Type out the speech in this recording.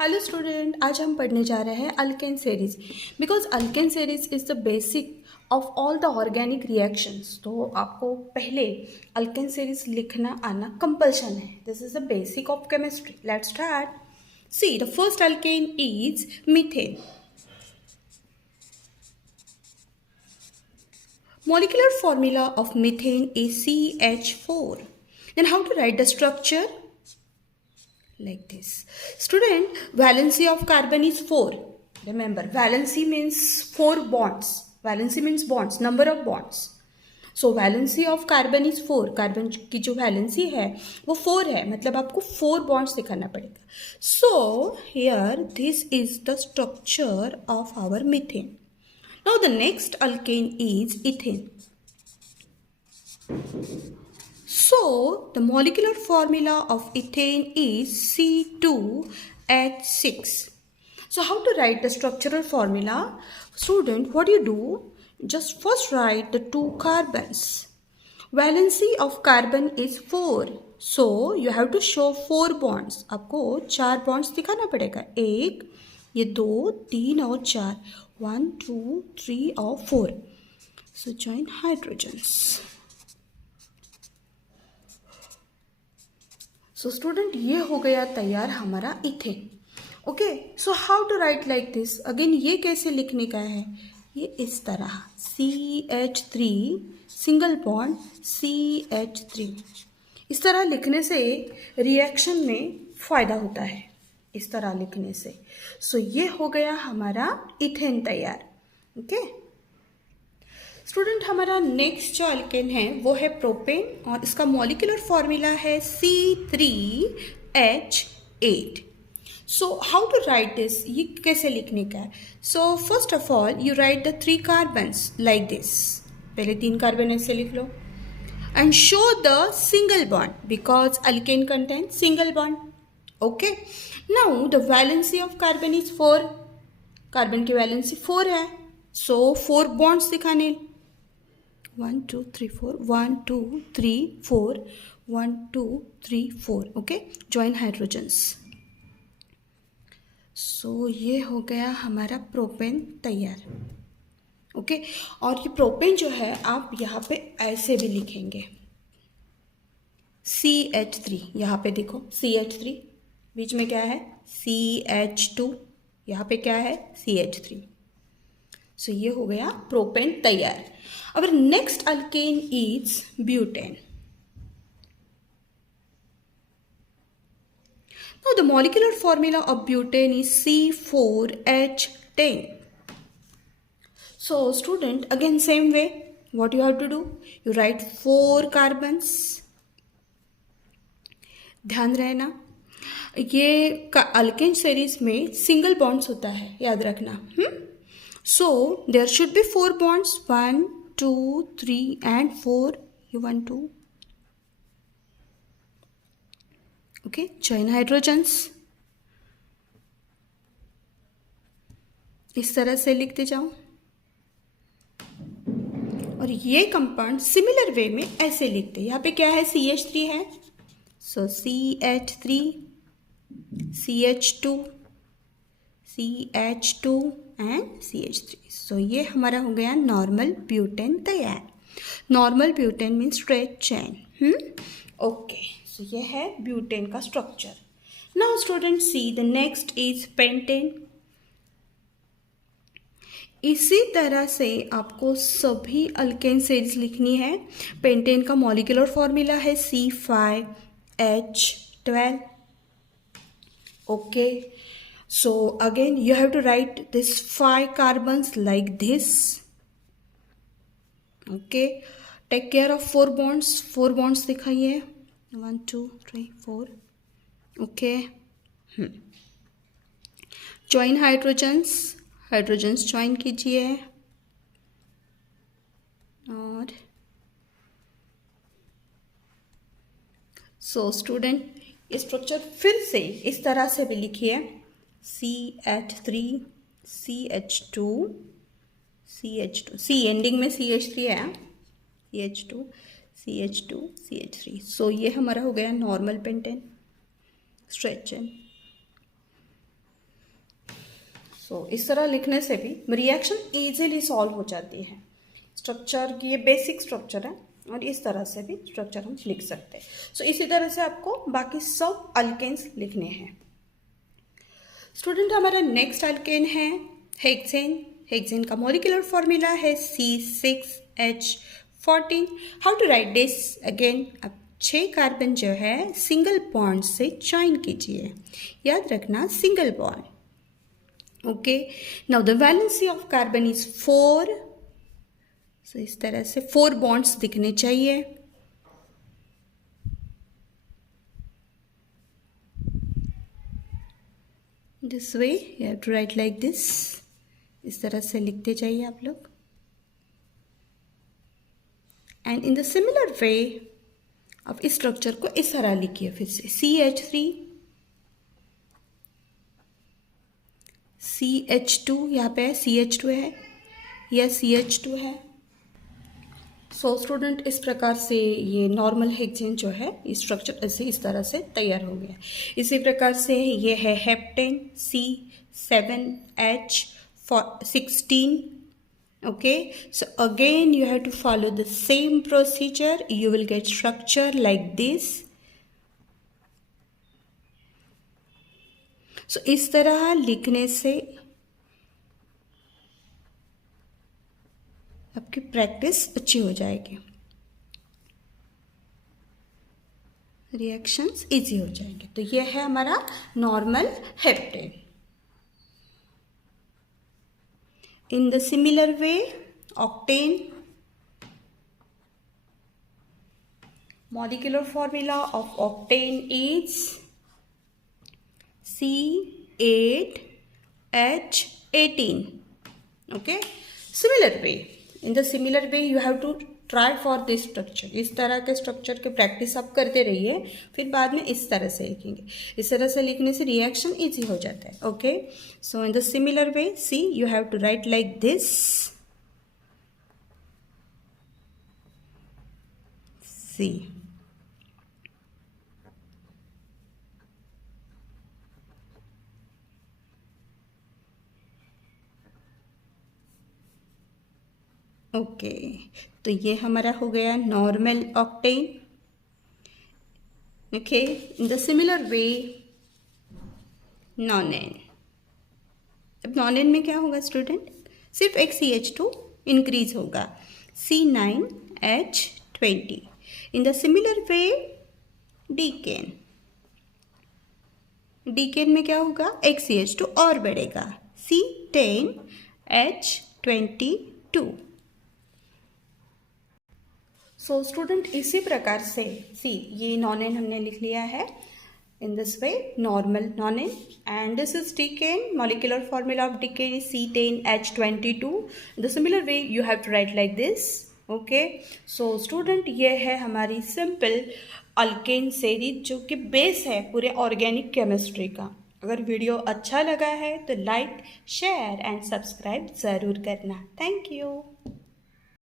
Hello student, आज हम पढ़ने जा रहे हैं alkane series. Because alkane series is the basic of all the organic reactions. तो आपको पहले अल्केन सीरीज लिखना आना कंपल्शन है। This is the basic of chemistry. Let's start. See the first alkane is methane. Molecular formula of methane is CH4. Then how to write the structure? Like this. Student, valency of carbon is 4. Remember, valency means 4 bonds. Valency means bonds, number of bonds. So valency of carbon is 4. Carbon की जो valency है वो 4 है, मतलब आपको 4 bonds दिखाना पड़ेगा. So here this is the structure of our methane. Now the next alkane is ethane. So the molecular formula of ethane is C2H6. So how to write the structural formula? Student, what do you do? Just first write the 2 carbons. Valency of carbon is 4. So you have to show 4 bonds. आपको 4 bonds दिखाना पड़ेगा. एक, ये 2, 3 और 4. 1, 2, 3 और 4. So join hydrogens. So student, ये हो गया तैयार हमारा ethane. Okay, so how to write like this. Again ये कैसे लिखने का है? ये इस तरह CH3 सिंगल बॉन्ड CH3. इस तरह लिखने से रिएक्शन में फ़ायदा होता है, इस तरह लिखने से. सो ये हो गया हमारा इथेन तैयार. ओके स्टूडेंट, हमारा नेक्स्ट जो अल्केन है वो है प्रोपेन और इसका मॉलिक्यूलर फॉर्मूला है C3H8. So how to write this, ये कैसे लिखने का है? So first of all you write the 3 carbons like this. पहले 3 कार्बन ऐसे लिख लो and show the single bond because alkane contain single bond. Okay, now the valency of carbon is 4. Carbon की वैलेंसी 4 है, सो 4 बॉन्ड्स दिखाने. 1 2 3 4 1 2 3 4 1 2 3 4. Okay, join hydrogens. सो ये हो गया हमारा प्रोपेन तैयार. ओके, और ये प्रोपेन जो है आप यहाँ पे ऐसे भी लिखेंगे CH3. यहाँ पे देखो CH3, बीच में क्या है CH2, यहाँ पे क्या है CH3. सो ये हो गया प्रोपेन तैयार. Our next alkane is butane. Now the molecular formula of butane is C4H10. So student, again same way, what you have to do? You write 4 carbons. ध्यान रहना, ये अल्केन सीरीज में सिंगल बॉन्ड्स होता है, याद रखना. So there should be 4 bonds. 1 2 3 and 4. You want to. Okay, join hydrogens. इस तरह से लिखते जाओ और ये कंपाउंड सिमिलर वे में ऐसे लिखते. यहाँ पे क्या है CH3 है, सो CH3 CH2 CH2 and CH3. सो ये हमारा हो गया नॉर्मल ब्यूटेन तैयार. Normal butane means straight chain. Okay, so ये है ब्यूटेन का structure. Now student see the next is pentane. इसी तरह से आपको सभी अल्केन सीरीज लिखनी है. पेंटेन का मॉलिक्यूलर फॉर्मूला है C5H12. Okay, so again you have to write this 5 carbons like this. Okay, take care of 4 bonds. 4 bonds दिखाइए. 1 2 3 4. Okay, join hydrogens. hydrogens join कीजिए और so student, स्ट्रक्चर फिर से इस तरह से भी लिखिए. CH3 CH2 CH2, C ending में CH3 है, CH2 CH2 CH3. सो ये हमारा हो गया नॉर्मल पेंटेन स्ट्रेट चेन. सो इस तरह लिखने से भी रिएक्शन ईजिली सॉल्व हो जाती है। स्ट्रक्चर की ये बेसिक स्ट्रक्चर है और इस तरह से भी स्ट्रक्चर हम लिख सकते हैं। सो इसी तरह से आपको बाकी सब अल्केन्स लिखने हैं। स्टूडेंट हमारा नेक्स्ट अल्केन है हेक्सेन। हेक्सेन का मॉलिक्यूलर फॉर्मूला है C6H14। How to write this again, अब 6 कार्बन जो है सिंगल बॉन्ड से ज्वाइन कीजिए। याद रखना single bond. Okay, now the valency of carbon is 4। So इस तरह से 4 बॉन्ड्स दिखने चाहिए। This way you have to write like this. इस तरह से लिखते जाइए आप लोग। And in the similar way अब इस स्ट्रक्चर को इस तरह लिखिए फिर से CH3 CH2, यहाँ पे CH2 है या CH2 है। सो स्टूडेंट इस प्रकार से ये नॉर्मल हेक्सेन जो है इस स्ट्रक्चर ऐसे इस तरह से तैयार हो गया। इसी प्रकार से ये है heptane C7H16। okay, so again you have to follow the same procedure. You will get structure like this. so इस तरह लिखने से आपकी प्रैक्टिस अच्छी हो जाएगी, रिएक्शंस इजी हो जाएंगे। तो ये है हमारा normal heptane. In the similar way, octane, molecular formula of octane is C8H18. Okay, similar way. In the similar way, you have to try for this structure. इस तरह के स्ट्रक्चर के प्रैक्टिस आप करते रहिए, फिर बाद में इस तरह से लिखेंगे। इस तरह से लिखने से रिएक्शन इजी हो जाता है। Okay, so in the similar way see you have to write like this see. Okay, तो ये हमारा हो गया normal octane. Okay, in the similar way nonane. अब नॉनेन में क्या होगा स्टूडेंट, सिर्फ एक CH2 इंक्रीज होगा C9H20। In the similar way decane. Decane में क्या होगा, एक CH2 और बढ़ेगा C10H22। सो स्टूडेंट इसी प्रकार से सी ये नॉनेन हमने लिख लिया है in this way, normal nonane. And this is decane, molecular formula of decane is C10H22। The similar way you have to write like this. Okay, so student ये है हमारी सिंपल अल्केन सीरीज जो कि base है पूरे organic chemistry का। अगर video अच्छा लगा है तो लाइक शेयर एंड सब्सक्राइब ज़रूर करना। Thank you.